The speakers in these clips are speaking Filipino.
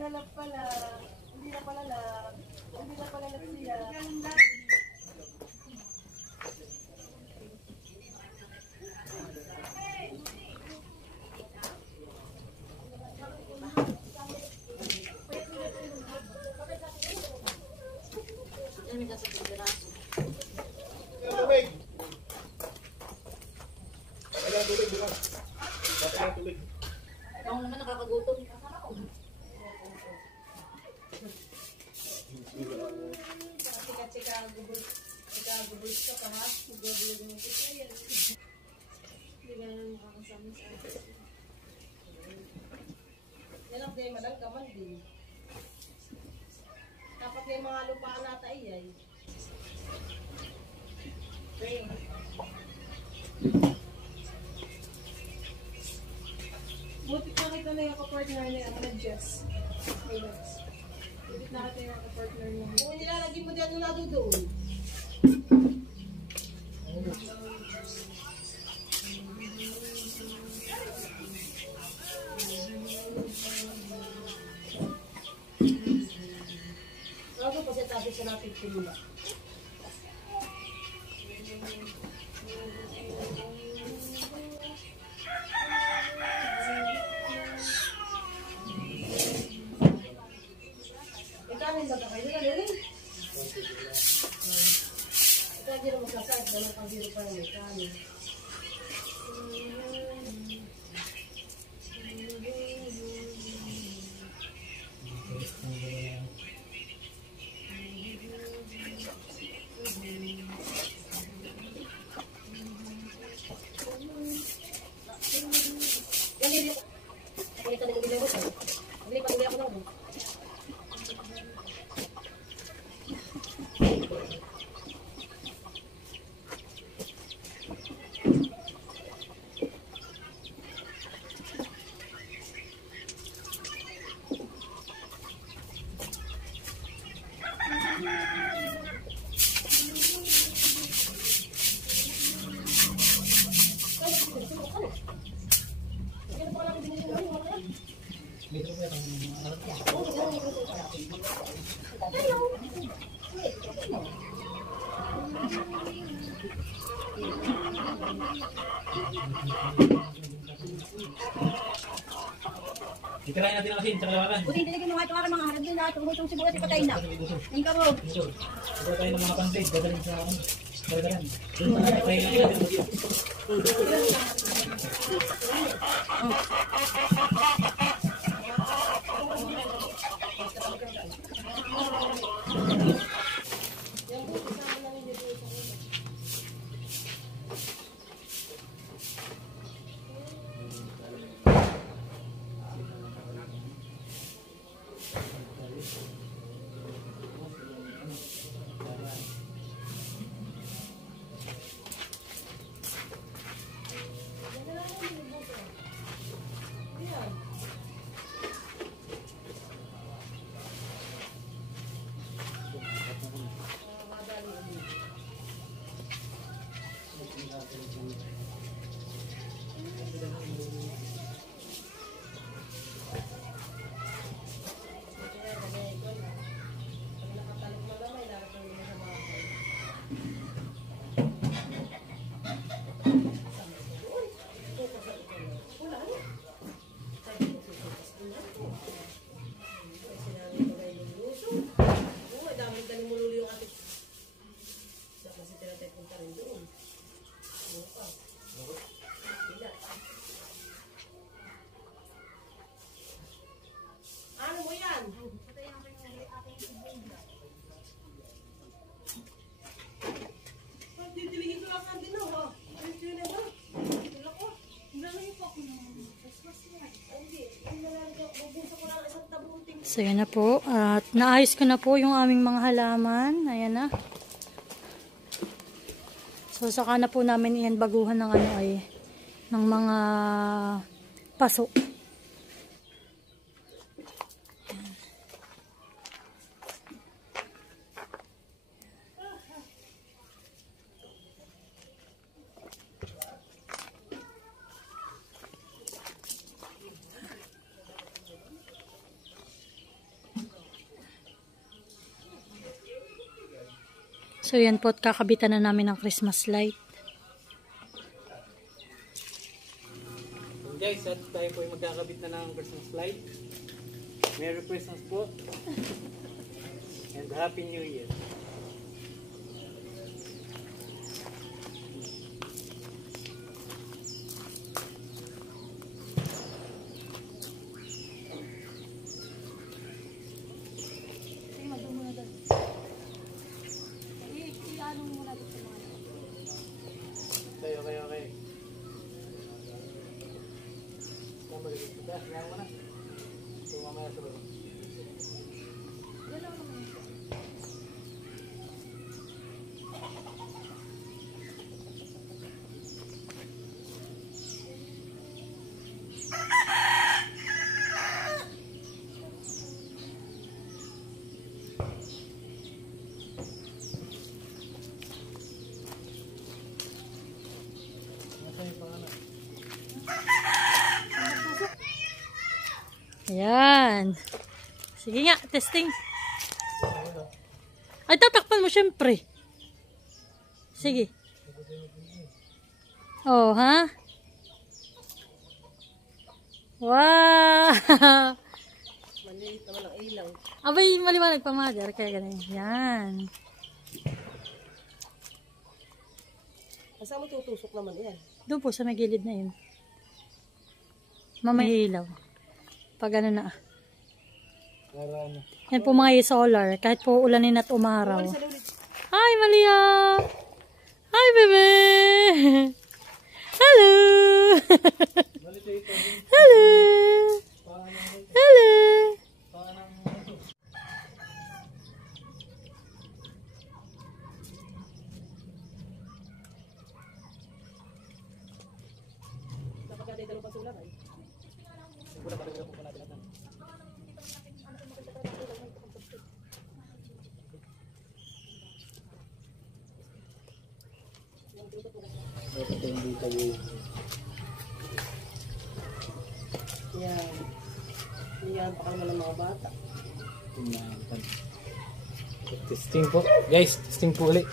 nalap pala. Hindi na pala lap. Hindi na pala lap siya. Ako naman nakakagutom. Chika gubul ka pa ha? Gubul mo ko siya yan. Hindi ka naman makakasama sa akin. Yan ang kayo madang kaman din. Dapat may mga lupaan nata iyay. Okay. Buti nakita na yung kapartner niya, na Jess. Buti nakita yung kapartner niya. Kung nilalagay mo dyan na doon. Bago pa siya tapos sa natin pinula. Ikanin ba kayo? Ikanin? Ikanin mo sa side. Dalang pang zero pa yung ikanin. Itirahin natin ang asin, tsaka lawakan. Buti hindi mo nga mga harap din na tumutong sibuyas ipatay na. Ang kamo. Ito tayo ng mga pancake, dadalhin sa akin. Dadalhin. Doon pa natin pahinga natin. So, yan na po. At naayos ko na po yung aming mga halaman. Ayan na. So, saka na po namin iyan baguhan ng ano ay, ng mga paso. So yan po, at kakabitan na namin ng Christmas light. Guys, at tayo po ay magkakabit na ng Christmas light. Merry Christmas po. And Happy New Year. Okay. Yan magiging kita. Yan mo na. So, mamaya sa baba. Ayan. Sige nga, testing. Ay, tatakpan mo syempre. Sige. Oh, ha? Wow! Maliit naman ang ilaw. Abay, maliwanag pa, mother. Kaya ganun. Yan. Saan mo tutusok naman yan? Doon po, sa may gilid na yun. Mamay ilaw. Pag ano na. Yan po mga solar. Kahit po ulanin at umaraw. Hi, Malia! Hi, bebe! Hello! Hello! Hello! Napagkatay dalawang pasulang ay. Yan. Yan pa kami ng mga bata. Testing po. Guys, testing po ulit.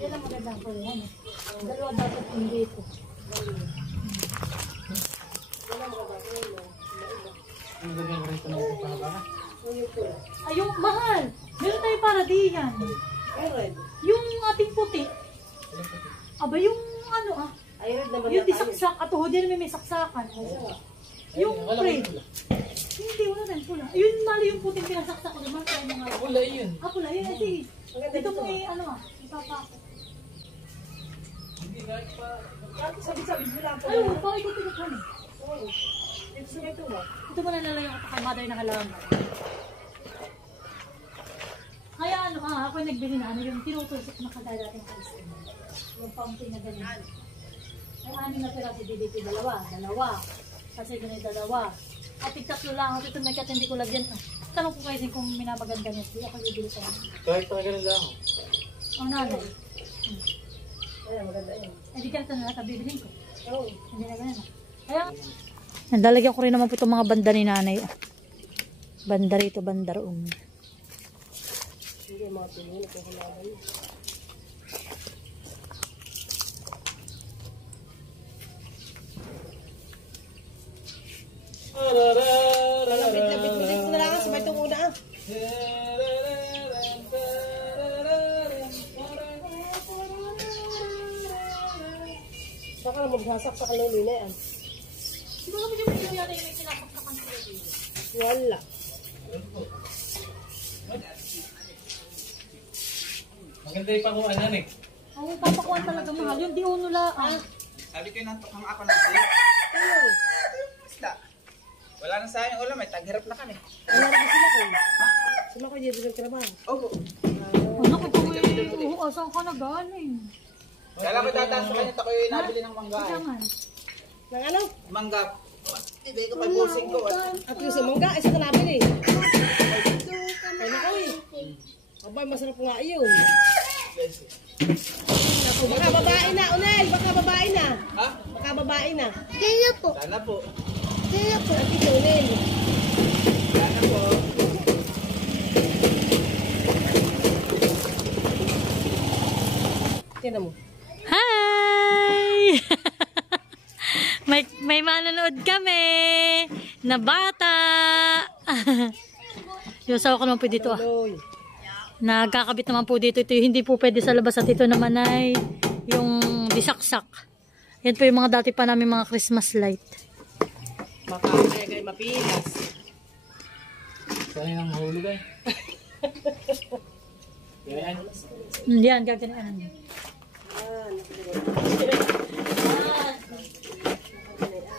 Yan ang magandang kulihan. Dalawa dapat hindi ito. Ang gagawin rin ito na ito para ba? Ay, yung mahal. Meron tayo para diyan. Ay, red. Yung ating puti. Aba, yung ano Ay, red naman yung yan. tisaksak. At tuhod yan may saksakan. Yung pre. Hindi, wala rin. Pula. Yun, mali yung puting pinasaksak ko naman. Kaya mga... Wala yun. Pula. Yun, ay, sige. Dito mo ipapako. Hindi kahit pa. Sabi-sabi mo lang. Ay, parang ikot-ikot kami. Ito sa ito ba? Ito mo na nalayo ako kay mother na halaman. Kaya ako yung nagbili na yung tinutusok na kagaya dating kalis. Yung fountain na ganyan. Ay, anin na pera si DDP, dalawa. Kasi ganyan dalawa. At tigtatlo lang ako. Ito may hindi ko lagyan. Tanong ko kayo kung minamaganda niya. Di ako bibili sa mga. Kahit pa ganun lang. Ang nanay. Ay, maganda yun. Eh, di ka ito na lahat bibilin ko. Oo. Hindi na ganyan. Kaya, nadalagyan ko rin naman po itong mga banda ni nanay. Banda rito, banda roon. Hindi, mga pinuno ko kulaban. Lapit mo dito na lang. Sabay itong una ah. Saka na maghasak sa kaluli na yan. Siguro mo yung video natin yung may pinapaktakan sila dito. Wala. Maganda yung pakuanan eh. Oo, papakuan talaga mahal. Yung di uno lang. Sabi ko nantok ako ng sayo. Isda. Wala na sa akin ulam, may taghirap na kami. Wala na sila ko. Sila ko dito ng trabaho. Oo. Ano ko ito eh. Asan ka na galing? Kala ko tataas sa kanya, ako yung nabili ng mangga. Kaya man. Nang ano? Mangga. Ibig ko may busing ko. At yung sa mangga, isa na namin eh. Ay nako eh. Abay, masarap nga iyon. guys. Ako, baka babae na, Unel. Baka babae na. Ha? Baka babae na. Sana po. Ate si Unel. Sana po. Tingnan mo. Hi! may manonood kami na bata. Yung asawa ko naman po dito ah. Loy. Nagkakabit naman po dito. Ito yung hindi po pwede sa labas at ito naman ay yung disaksak. Yan po yung mga dati pa namin mga Christmas light. Makakaya kay mapilas. Saan yung mahulog ay? Yan. Yan, gaganaan.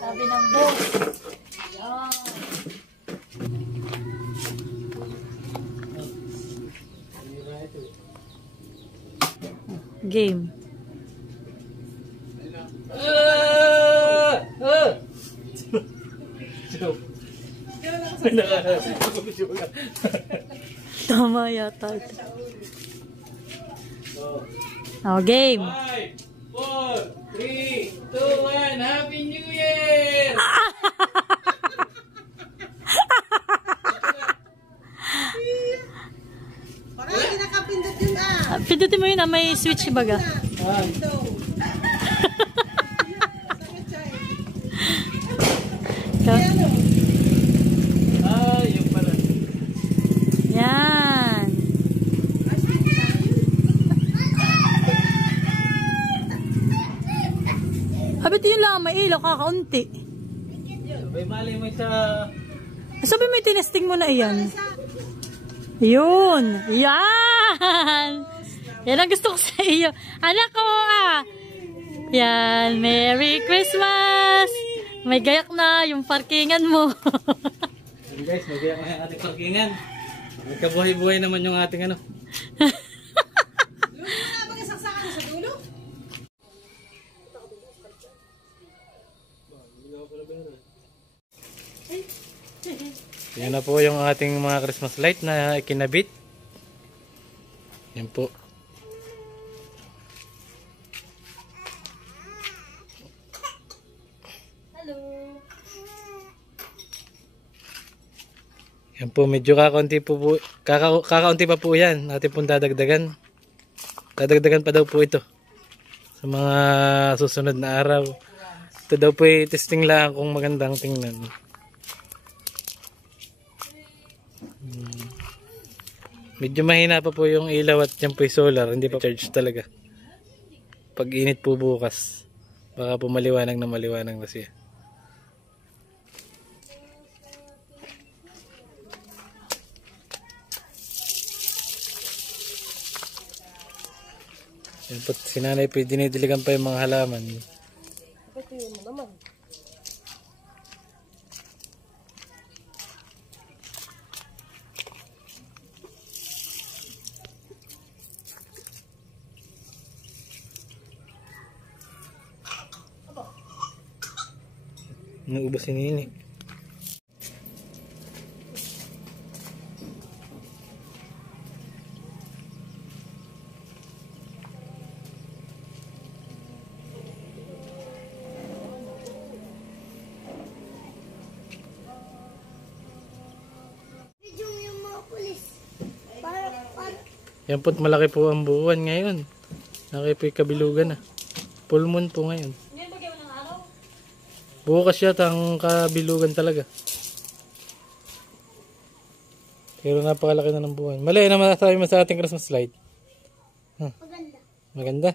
Sabi ng boss. Yan. Game. Tama yata ito. Oh, game. 5, 4, 3, 2, 1, Happy New Year! Baka hindi nakapindot yun ah. Pindutin mo yun na may switch baga. Ito. Ano? Yung pala. Yan. Abit yun lang, may ilaw kakaunti. May mali mo sa... Sabi mo tinesting mo na iyan. Yun. Yan. Yan ang gusto ko sa iyo. Anak ko ah. Yan. Merry Christmas. May gayak na yung parkingan mo. Yan guys, magayak na yung ating parkingan. Nagkabuhay-buhay naman yung ating ano. Lulo na ba isaksakan sa dulo? Yan na po yung ating mga Christmas light na ikinabit. Yan po. Hello. Yan po, medyo kakaunti pa po yan. Ating pong dadagdagan. Dadagdagan pa daw po ito. Sa mga susunod na araw. Ito daw po testing lang kung magandang tingnan. Medyo mahina pa po yung ilaw at yan po yung solar. Hindi pa charge talaga. Pag init po bukas, baka po maliwanag na siya. Yan po, si nanay po dinidiligan pa yung mga halaman. Ito yun mo naman. Naubos si Nini. Yan po't malaki po ang buwan ngayon. Laki po yung kabilugan na. Full moon po ngayon. Ngayon bagay mo ng araw? Bukas yata ang kabilugan talaga. Pero napakalaki na ng buwan. Mali, ano masasabi mo sa ating Christmas light? Huh? Maganda. Maganda?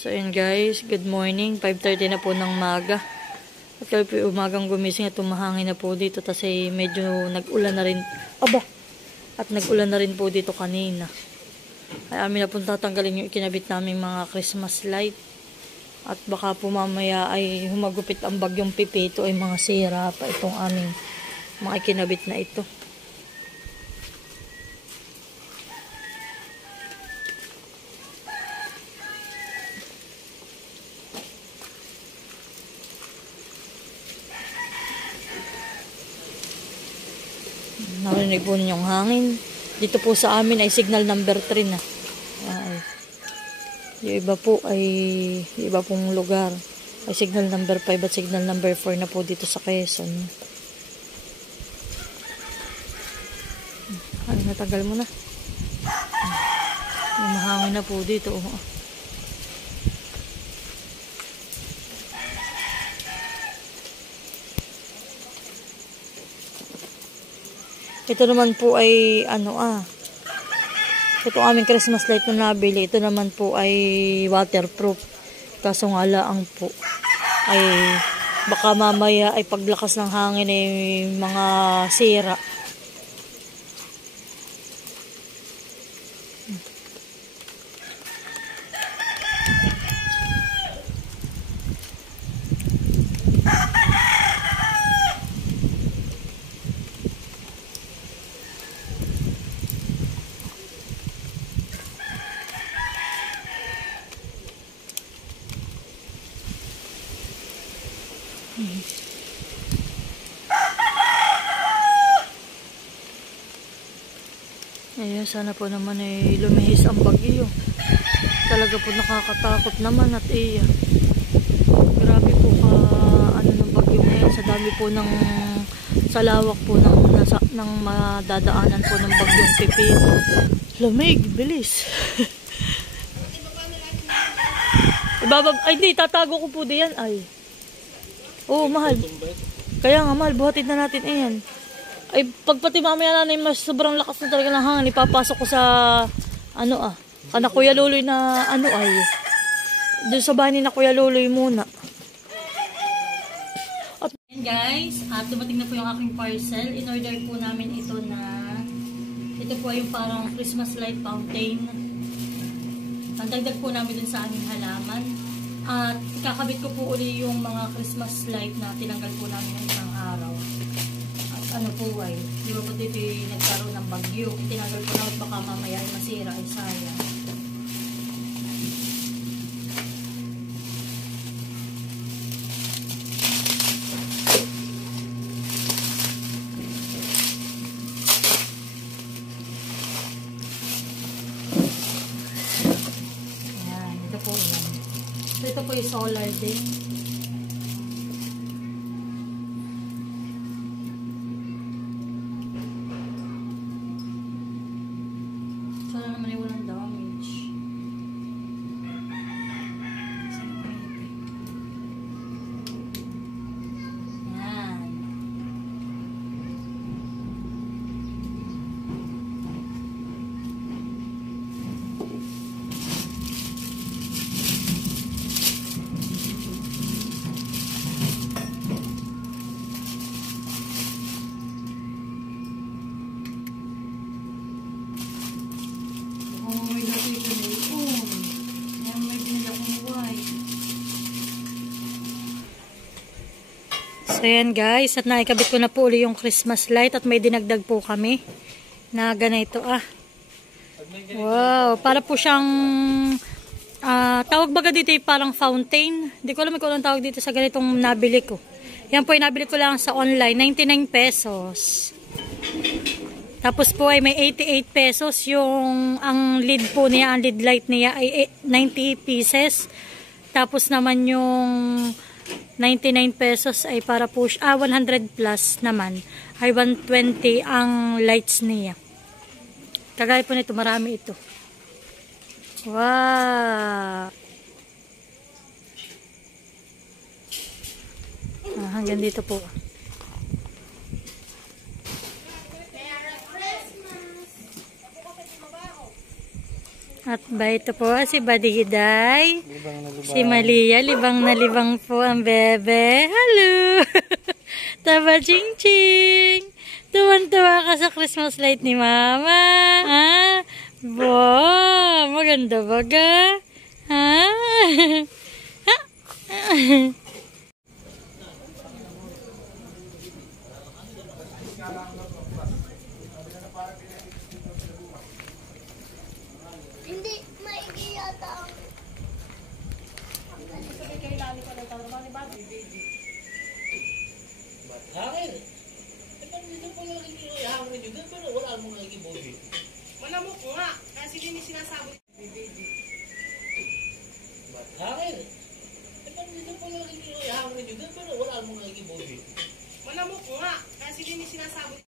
So ayan guys, good morning. 5:30 na po ng maga. At kami po umagang gumising at tumahangin na po dito kasi medyo nag-ulan na rin. Aba! At nag-ulan na rin po dito kanina. Ay amin na po tatanggalin yung ikinabit naming mga Christmas light. At baka po mamaya ay humagupit ang bagyong Pipito ay mga sira pa itong aming mga ikinabit na ito. Narinig po yung hangin. Dito po sa amin ay signal number 3 na. Yung iba po ay yung iba pong lugar ay signal number 5 at signal number 4 na po dito sa Quezon. Ay, natagal mo na. Yung mahangin na po dito. Ito naman po ay ito aming Christmas light na nabili. Ito naman po ay waterproof. Kaso nga lang po ay baka mamaya ay paglakas ng hangin ay mga sira. Ayun, sana po naman ay lumihis ang bagyo. Talaga po nakakatakot naman at grabe po ng bagyo ngayon sa dami po sa lawak po ng madadaanan po ng bagyong Pipito. Lamig, bilis. Ay hindi, tatago ko po diyan ay. Oo, mahal. Kaya nga mahal, buhatin na natin ayan. Ay, pagpati mamaya na mas sobrang lakas na talaga ng hangin, ipapasok ko sa, kana Kuya Luloy na, doon sa bahay na Kuya Luloy muna. At guys, dumating na po yung aking parcel. In-order po namin ito po yung parang Christmas light fountain. Dagdag po namin dun sa aming halaman. At ikakabit ko po uli yung mga Christmas light na tinanggal po namin ng isang araw. Di ba po dito nagkaroon ng bagyo. Tinanggal ko na at baka mamaya ay masira ay sayang. Ayan, ito po yan. Ito po yung solar din. So yan guys, at naikabit ko na po uli yung Christmas light at may dinagdag po kami na ganito Wow, para po siyang tawag baga dito parang fountain. Hindi ko alam kung anong tawag dito sa ganitong nabili ko. Yan po yung nabili ko lang sa online, 99 pesos. Tapos po ay may 88 pesos yung ang lid po niya, ang lid light niya ay 90 pieces. Tapos naman yung 99 pesos ay para po 100 plus naman ay 120 ang lights niya. Kagaya po nito, marami ito. Wow! Hanggang dito po. At ba ito po si Badigiday. Libang na libang. Si Malia, libang na libang po ang bebe. Hello! Taba ching ching! Tuwan-tuwa ka sa Christmas light ni Mama. Ha? Wow! Maganda baga. Ha? Ha? Hindi, maigi yata ang... Hangin. Ba't dito po yung ihangin nyo doon? Pero wala mong naging-boy. Malamok ko nga. Kasi din yung sinasabi. Hangin. Ba't dito po yung ihangin nyo doon? Pero wala mong naging-boy. Malamok ko nga. Kasi din yung sinasabi.